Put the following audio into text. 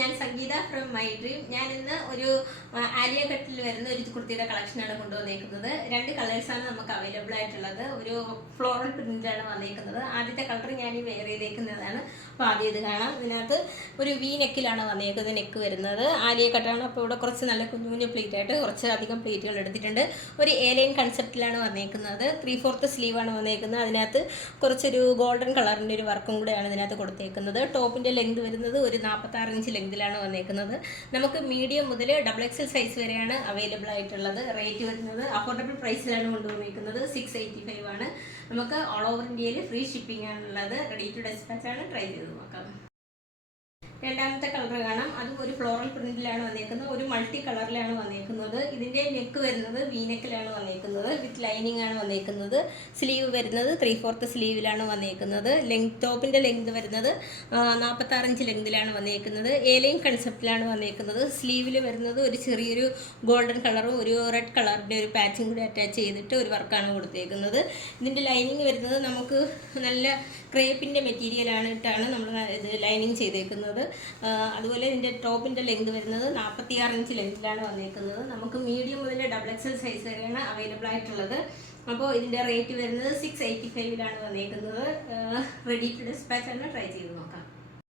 ഞാൻ സംഗീത from my dream. ഞാൻ ഇന്ന് ഒരു ആലിയ കട്ടിൽ വരുന്ന ഒരു കുർത്തിയുടെ കളക്ഷനാണ് കൊണ്ടുവന്നേക്കുന്നത്. 2 കളേഴ്സാണ് നമുക്ക് അവൈലബിൾ ആയിട്ടുള്ളത്. ഒരു ഫ്ലോറൽ പ്രിന്റാണ് വന്നേക്കുന്നത്. ആദ്യത്തെ കളർ ഞാൻ ഈ വെയർ ചെയ്തേക്കുന്നതാണ്. അപ്പോൾ ആദ്യം ഇത് കാണാം. ഇതിനകത്ത് ഒരു വി നെക്കിലാണ് വന്നേക്കുന്നത്. നെക്ക് വരുന്നത് ആലിയ കട്ടാണ്. അപ്പോൾ ഇവിടെ കുറച്ച് നല്ല കുഞ്ഞു കുഞ്ഞു പ്ലേറ്റ് ആയിട്ട് കുറച്ച് അധികം പ്ലേറ്റുകൾ എടുത്തിട്ടുണ്ട്. ഒരു എലൈൻ കൺസെപ്റ്റിലാണ് വന്നേക്കുന്നത്. 3/4 സ്ലീവാണ് വന്നേക്കുന്നത്. അതിനകത്ത് കുറച്ചൊരു ഗോൾഡൻ കളറിൻ്റെ ഒരു വർക്കും കൂടെയാണ് ഇതിനകത്ത് കൊടുത്തേക്കുന്നത്. ടോപ്പിൻ്റെ ലെങ്ത് വരുന്നത് ഒരു 46 ഇഞ്ച് ലെങ്തിലാണ് വന്നേക്കുന്നത്. നമുക്ക് മീഡിയം മുതൽ XXL സൈസ് വരെയാണ് അവൈലബിൾ ആയിട്ടുള്ളത്. റേറ്റ് വരുന്നത് അഫോർഡബിൾ പ്രൈസിലാണ് കൊണ്ടുവന്നിരിക്കുന്നത്. 685 ആണ്. നമുക്ക് ഓൾ ഓവർ ഇന്ത്യയിൽ ഫ്രീ ഷിപ്പിംഗ് ആണുള്ളത്. റെഡി ടു ഡെസ്പാച്ച് ആണ്. ട്രൈ ചെയ്ത് നോക്കാം. രണ്ടാമത്തെ കളർ കാണാം. അതും ഒരു ഫ്ലോറൽ പ്രിന്റിലാണ് വന്നേക്കുന്നത്. ഒരു മൾട്ടി കളറിലാണ് വന്നേക്കുന്നത്. ഇതിൻ്റെ നെക്ക് വരുന്നത് വി നെക്കിലാണ് വന്നേക്കുന്നത്. വിത്ത് ലൈനിങ് ആണ് വന്നേക്കുന്നത്. സ്ലീവ് വരുന്നത് 3/4 സ്ലീവിലാണ് വന്നേക്കുന്നത്. ടോപ്പിൻ്റെ ലെങ്ത് വരുന്നത് 46 ഇഞ്ച് ലെങ്തിലാണ് വന്നേക്കുന്നത്. എലൈൻ കൺസെപ്റ്റിലാണ് വന്നേക്കുന്നത്. സ്ലീവിൽ വരുന്നത് ഒരു ചെറിയൊരു ഗോൾഡൻ കളറും ഒരു റെഡ് കളറിൻ്റെ ഒരു പാച്ചും കൂടി അറ്റാച്ച് ചെയ്തിട്ട് ഒരു വർക്കാണ് കൊടുത്തേക്കുന്നത്. ഇതിൻ്റെ ലൈനിങ് വരുന്നത് നമുക്ക് നല്ല ക്രേപ്പിൻ്റെ മെറ്റീരിയലാണ് ഇട്ടാണ് നമ്മൾ ഇത് ലൈനിങ് ചെയ്തേക്കുന്നത്. അതുപോലെ ഇതിൻ്റെ ടോപ്പിൻ്റെ ലെങ്ത് വരുന്നത് 46 ഇഞ്ച് ലെങ്തിലാണ് വന്നേക്കുന്നത്. നമുക്ക് മീഡിയം മുതൽ XXL സൈസ് വരെയാണ് അവൈലബിൾ ആയിട്ടുള്ളത്. അപ്പോൾ ഇതിൻ്റെ റേറ്റ് വരുന്നത് 685 വന്നേക്കുന്നത്. റെഡി ടു ഡിസ്പാച്ച് ആണ്. ട്രൈ ചെയ്ത് നോക്കാം.